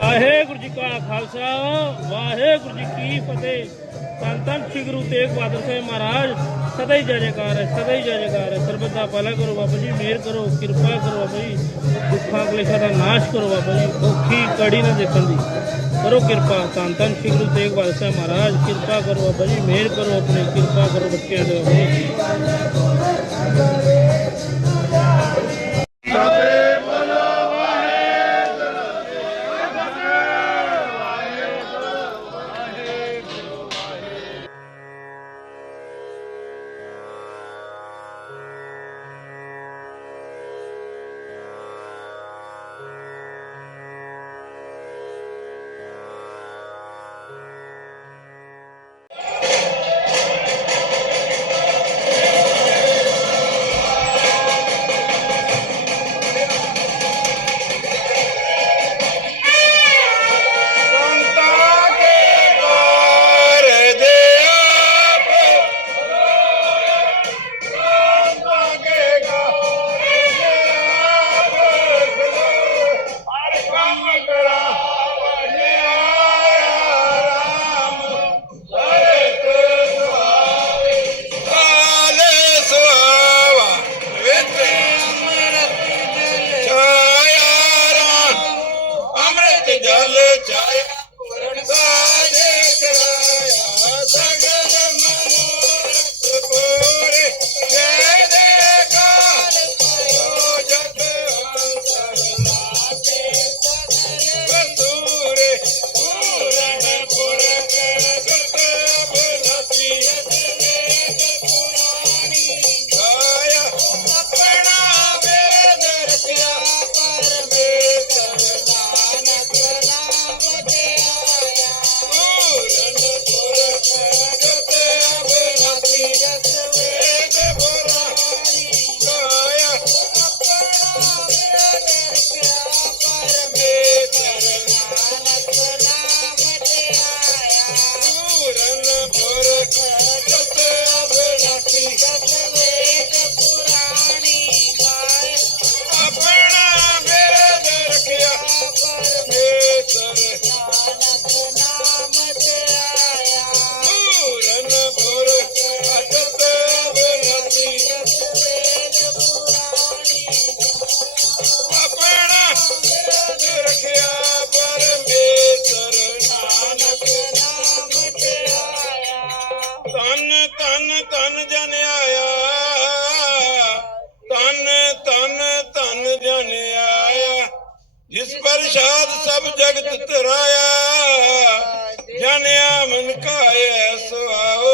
ਵਾਹਿਗੁਰੂ ਜੀ ਕਾ ਖਾਲਸਾ, ਵਾਹਿਗੁਰੂ ਜੀ ਕੀ ਫਤਿਹ। ਧੰਨ ਧੰਨ ਸ੍ਰੀ ਗੁਰੂ ਤੇਗ ਬਹਾਦਰ ਸਾਹਿਬ ਮਹਾਰਾਜ, ਸਦਾ ਹੀ ਜੈ ਜੈਕਾਰ ਹੈ, ਸਦਾ ਹੀ ਜੈ ਜੈਕਾਰ ਹੈ। ਸਰਬਤ ਦਾ ਭਲਾ ਕਰੋ ਬਾਬਾ ਜੀ, ਮਿਹਰ ਕਰੋ, ਕਿਰਪਾ ਕਰੋ ਬਾਬਾ ਜੀ। ਦੁੱਖਾਂ ਕਲੇਸ਼ਾਂ ਦਾ ਨਾਸ਼ ਕਰੋ ਬਾਬਾ ਜੀ, ਔਖੀ ਕੜੀ ਨਾ ਦੇਖਣ ਦੀ। ਕਰੋ ਕਿਰਪਾ, ਧੰਨ ਧੰਨ ਸ੍ਰੀ ਗੁਰੂ ਤੇਗ ਬਹਾਦਰ ਸਾਹਿਬ ਮਹਾਰਾਜ, ਕਿਰਪਾ ਕਰੋ ਬਾਬਾ ਜੀ, ਮਿਹਰ ਕਰੋ, ਆਪਣੇ ਕਿਰਪਾ ਕਰੋ ਬੱਚਿਆਂ ਦੇ ਬਾਬਾ ਜੀ। ਜਿਸ ਪ੍ਰਸਾਦ ਸਭ ਜਗਤ ਤਰਾਇਆ ਜਨਿਆ ਮਨ ਕਾਇ ਸੁਆਓ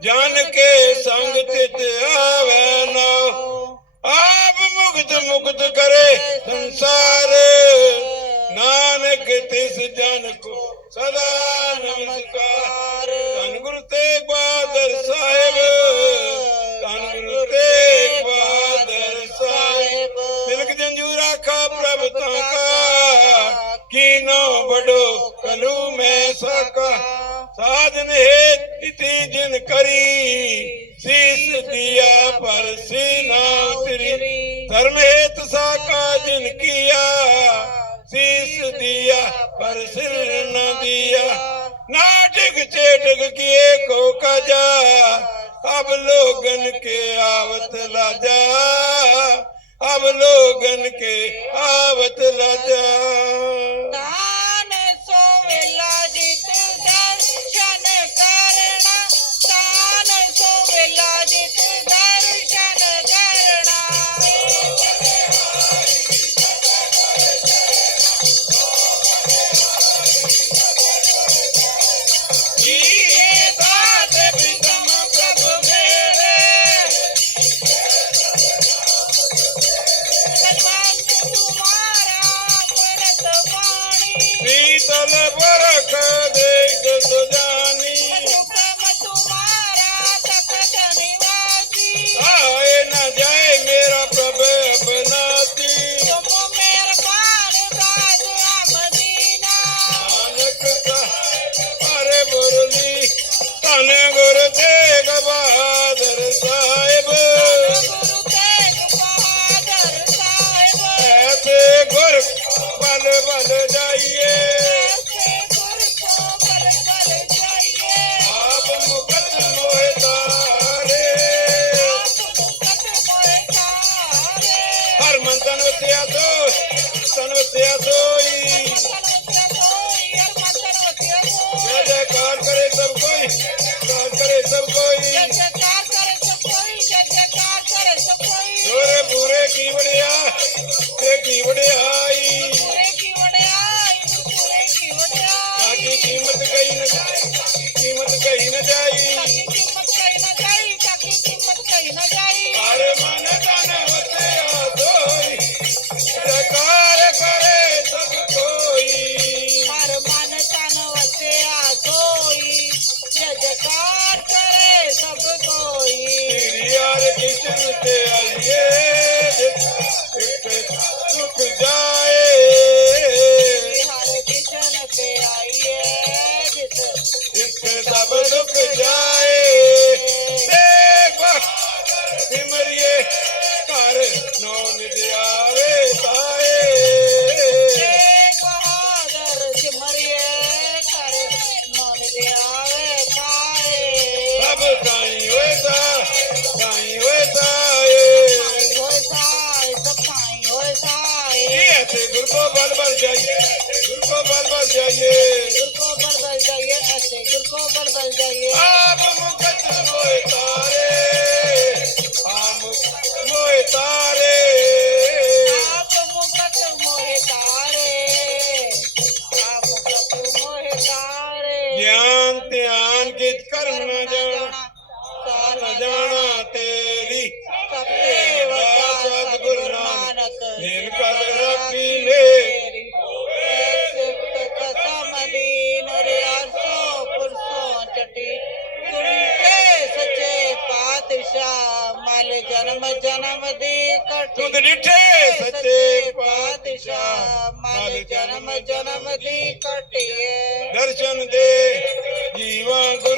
ਜਨ ਕੇ ਸੰਗ ਤਿਤ ਆਵੇ ਨਾਉ। ਆਪ ਮੁਕਤ ਮੁਕਤ ਕਰੇ ਸੰਸਾਰ, ਨਾਨਕ ਤਿਸ ਜਨ ਕੋ ਸਦਾ ਨਮਸਕਾਰ। ਧੰਨ ਗੁਰੂ ਤੇਗ ਬਹਾਦਰ ਸਾਹਿਬ। કીનો બડો કલુ મેં સકા સાધન હે ઇતિ જિન કરી શીશ દિયા પર સીના ઉતરી ધર્મ હેત સાકા જિન કિયા શીશ દિયા પર સિર ન દિયા નાટક ચેટક કિએ કો કજા અબ લોગન કે આવત લાજા लाजा अब लोगन के आवत लाजा Yeah. Yeah. જીવા ગુરુ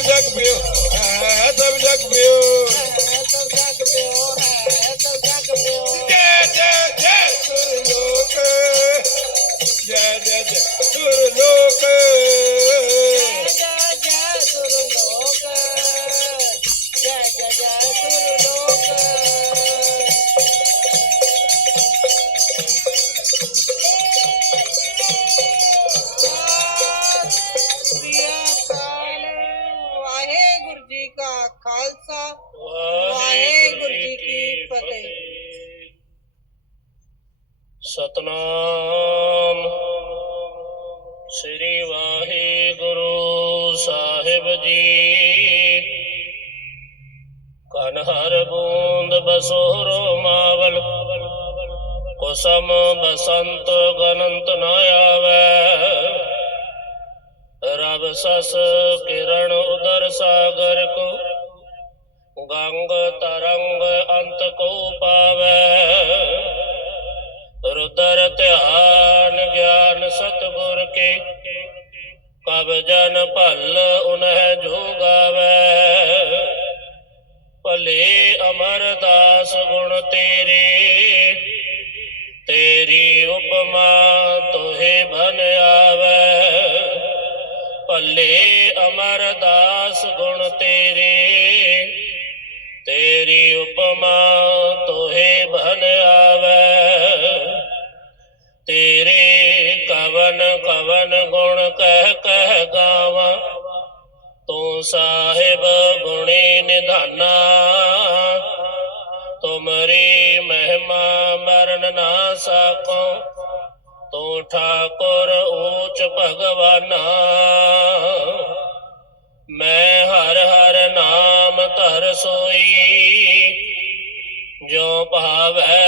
Jacksonville. Uh, that's up in Jacksonville. ਸਮ ਬਸੰਤ ਗਨੰਤ ਨ ਆਵੇ। ਰਬ ਸਸ ਕਿਰਣ ਉਦਰ ਸਾਗਰ ਕੋ, ਗੰਗ ਤਰੰਗ ਅੰਤ ਕੋ ਪਾਵੇ। ਰੁਦਰ ਧਿਆਨ ਗਿਆਨ ਸਤਗੁਰ ਕੇ, ਕਬ ਜਨ ਭਲ ਉਨਹਿ ਜੋਗਾਵੇ ਭਲੇ ਅਮਰਦਾਸ ਗੁਣ ਤੇਰੇ ਤੇਰੀ ਉਪਮਾ ਤੋਹਿ ਬਨ ਆਵੈ ਭਲੇ ਅਮਰਦਾਸ ਗੁਣ ਤੇਰੇ ਤੇਰੀ ਉਪਮਾ ਤੋਹਿ ਬਨ ਆਵੈ ਤੇਰੇ ਕਵਨ ਕਵਨ ਗੁਣ ਕਹਿ ਕਹਿ ਗਾਵਾਂ ਤੂੰ ਸਾਹਿਬ ਗੁਣੀ ਨਿਧਾਨਾ ਤੁਮਰੀ ਮਹਿਮਾ ਮਰਨ ਨਾ ਸਕੋ ਤੂੰ ਠਾਕੁਰ ਊਚ ਭਗਵਾਨਾ ਮੈਂ ਹਰ ਹਰ ਨਾਮ ਧਰ ਸੋਈ ਜੋ ਭਾਵੈ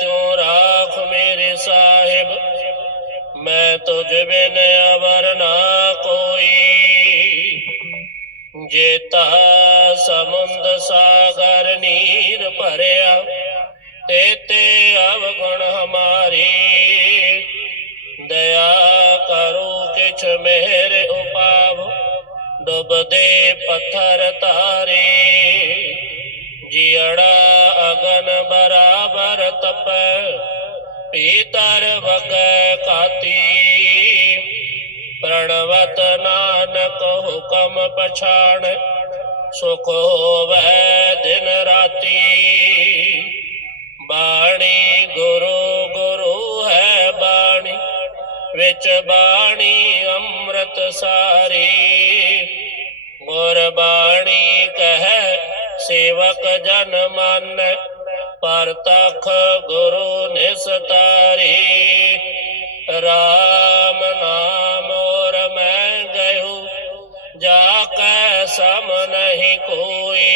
ਤਿਉ ਰਾਖ ਮੇਰੇ ਸਾਹਿਬ ਮੈਂ ਤੁਝ ਬਿਨ ਅਵਰ ਨਾ ਕੋਈ ਜੇਤਾ ਸਮੁੰਦ ਸਾਗਰ ਨੀਰ ਭਰਿਆ ਤੇ ਤੇਤੇ ਅਵਗੁਣ ਹਮਾਰੀ ਕਰੋ ਕਿਛ ਮਿਹਰ ਉਪਾਵ ਡੁੱਬਦੇ ਪੱਥਰ ਤਾਰੇ। ਜਿਅੜਾ ਅਗਨ ਬਰਾਬਰ ਤਪੈ, ਪੀਤਰ ਵਗੈ ਕਾਤੀ। ਪ੍ਰਣਵਤ ਨਾਨਕ ਹੁਕਮ ਪਛਾਣ, ਸੁਖ ਹੋਵੇ ਦਿਨ ਰਾਤੀ। ਬਾਣੀ ਗੁਰੂ ਵਿੱਚ ਬਾਣੀ ਅੰਮ੍ਰਿਤ ਸਾਰੀ। ਗੁਰ ਬਾਣੀ ਕਹੈ, ਸੇਵਕ ਜਨ ਮਨ, ਪਰ ਤਖ ਗੁਰੂ ਨਿਸਤਾਰੀ ਰਾਮ ਨਾਮ ਔਰ ਮੈਂ ਗਇਓ ਜਾ ਕੈ ਸਮ ਨਹੀਂ ਕੋਈ।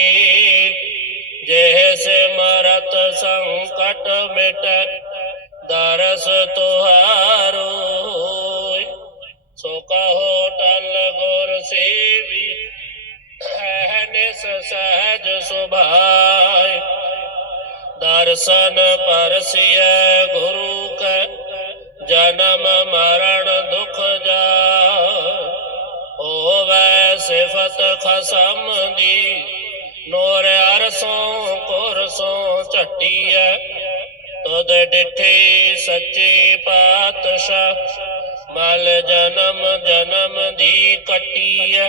ਜੇ ਸਿਮਰਤ ਸੰਕਟ ਮਿਟ, ਦਰਸ ਤੁਹਾਰੋ ਸੁਭਾਏ। ਦਰਸ਼ਨ ਪਰਸਿਐ ਗੁਰੂ ਕੈ, ਜਨਮ ਮਰਨ ਦੁਖ ਜਾਇ ਹੋਵੈ ਸਿਫਤ ਖਸਮ ਦੀ, ਨੋਰ ਅਰਸੋਂ ਕੁਰਸੋਂ ਝਟੀਐ। ਤੁਧ ਡਿਠੇ ਸੱਚੇ ਪਾਤਸ਼ਾਹ, ਮਲ ਜਨਮ ਜਨਮ ਦੀ ਕੱਟੀਐ।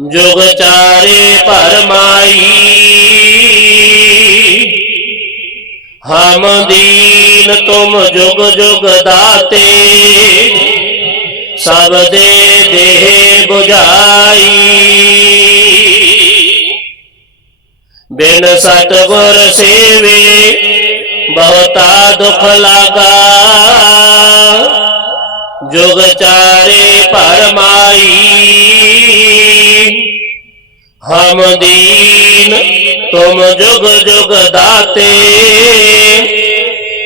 ਜੁਗ ਚਾਰੇ ਪਰਮਾਈ ਹਮ ਦੀਨ ਤੁਮ ਜੁਗ ਜੁਗ ਦਾਤੇ। ਸਭ ਦੇ ਦੇਹ 부ਝਾਈ ਬਿਨ ਸਤਗੁਰ ਸੇਵੇ ਬਹੁਤਾ ਦੁਖ ਲਾਗਾ। ਜੁਗ ਚਾਰੇ ਪਰਮਾਈ ਹਮ ਦੀਨ, ਤੁਮ ਜੁਗ ਜੁਗ ਦਾਤੇ।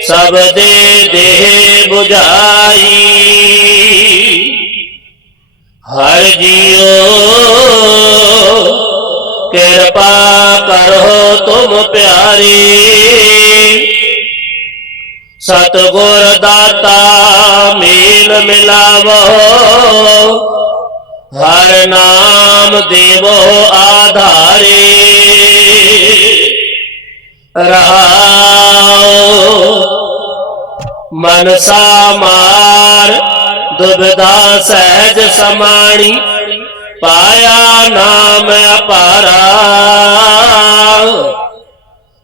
ਸਭ ਦੇ ਦੇਹ 부ਝਾਈ ਹਰ ਜੀਓ ਕਿਰਪਾ ਕਰੋ ਤੁਮ ਪਿਆਰੇ। ਸਤਗੁਰ ਦਾਤਾ ਮੇਲ ਮਿਲਾਵੋ ਹਰ ਨਾਮ ਦੇਵੋ ਆਧਾਰੇ ਰਹਾਉ ਮਨਸਾ ਮਾਰ ਦੁਬਿਧਾ ਸਹਿਜ ਸਮਾਣੀ ਪਾਇਆ ਨਾਮ ਅਪਾਰਾ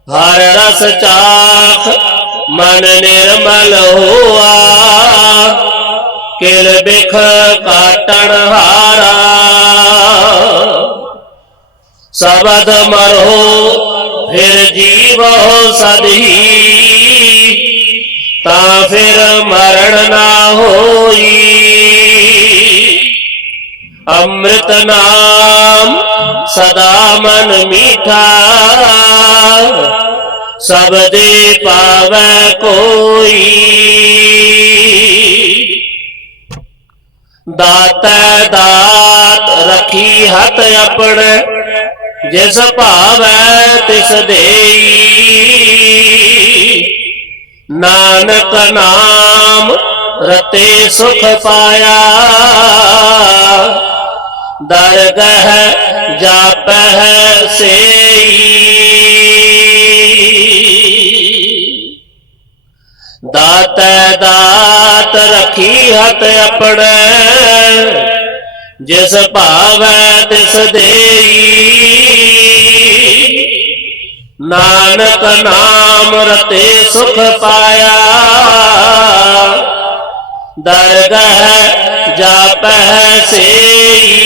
ਹਰ ਰਸ ਚਾਖ ਮਨ ਨਿਰਮਲ ਹੋਆ। ਕਿਲ ਬਿਖ ਕਾਟਣ ਹਾਰਾ। ਸਬਦ ਮਰੋ, ਫਿਰ ਜੀਵੋ ਸਦਹੀ ਤਾਂ ਫਿਰ ਮਰਨ ਨਾ ਹੋਈ। ਅੰਮ੍ਰਿਤ ਨਾਮ ਸਦਾ ਮਨ ਮੀਠਾ। ਸਭ ਦੇ ਪਾਵੈ ਕੋਈ। ਦਾਤੈ ਦਾਤ ਰਖੀ ਹੱਥ ਆਪਣੇ, ਜਿਸ ਭਾਵੈ ਤਿਸ ਦੇਈ। ਨਾਨਕ ਨਾਮ ਰਤੇ ਸੁਖ ਪਾਇਆ। ਦਰਗਹ ਜਾਪਹਿ ਸੇਈ ਰਖੀ ਹੱਥ ਆਪਣੇ ਜਿਸ ਭਾਵੈ ਤਿਸ ਦੇਈ। ਨਾਨਕ ਨਾਮ ਰਤੇ ਸੁਖ ਪਾਇਆ, ਦਰਗਹ ਜਾਪਹਿ ਸੇਈ।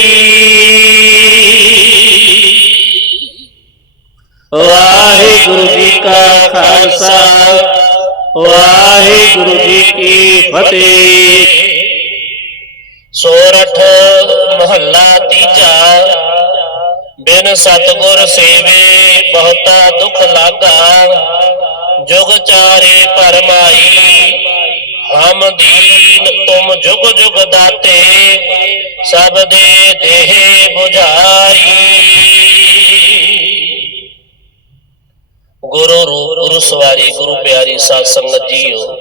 ਵਾਹਿਗੁਰੂ ਜੀ ਕਾ ਖਾਲਸਾ, ਵਾਹਿਗੁਰੂ ਜੀ ਕੀ ਫਤਿਹ। ਸੋਰਠ ਮਹੱਲਾ ਤੀਜਾ। ਬਿਨ ਸਤਗੁਰ ਸੇਵੇ ਬਹੁਤਾ ਦੁਖ ਲਾਗਾ। ਜੁਗ ਚਾਰੇ ਪਰਮਾਈ, ਹਮ ਦੀਨ ਤੁਮ ਜੁਗ ਜੁਗ ਦਾਤੇ। ਸਭ ਦੇ ਦੇਹ 부ਝਾਈ ਗੁਰੂ ਰੂਪ ਗੁਰੂ ਸਵਾਰੀ, ਗੁਰੂ ਪਿਆਰੀ ਸਾਧ ਸੰਗਤ ਜੀਓ।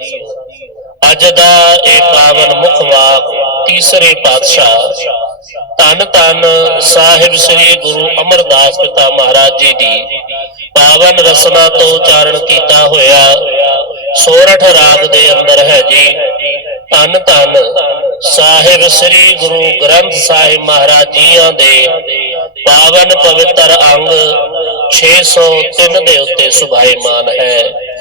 ਅੱਜ ਦਾ ਇਹ ਪਾਵਨ ਮੁਖ ਵਾਕ ਤੀਸਰੇ ਪਾਤਸ਼ਾਹ ਧੰਨ ਧੰਨ ਸਾਹਿਬ ਸ੍ਰੀ ਗੁਰੂ ਅਮਰਦਾਸ ਪਿਤਾ ਮਹਾਰਾਜ ਜੀ ਦੀ ਪਾਵਨ ਰਸਨਾ ਤੋਂ ਉਚਾਰਨ ਕੀਤਾ ਹੋਇਆ ਸੋਰਠ ਰਾਗ ਦੇ ਅੰਦਰ ਹੈ ਜੀ। ਧੰਨ ਧੰਨ ਸਾਹਿਬ ਸ੍ਰੀ ਗੁਰੂ ਗ੍ਰੰਥ ਸਾਹਿਬ ਮਹਾਰਾਜ ਜੀਆਂ ਦੇ ਪਾਵਨ ਪਵਿੱਤਰ ਅੰਗ 603 ਦੇ ਉੱਤੇ ਸੁਭਾਈਮਾਨ ਹੈ।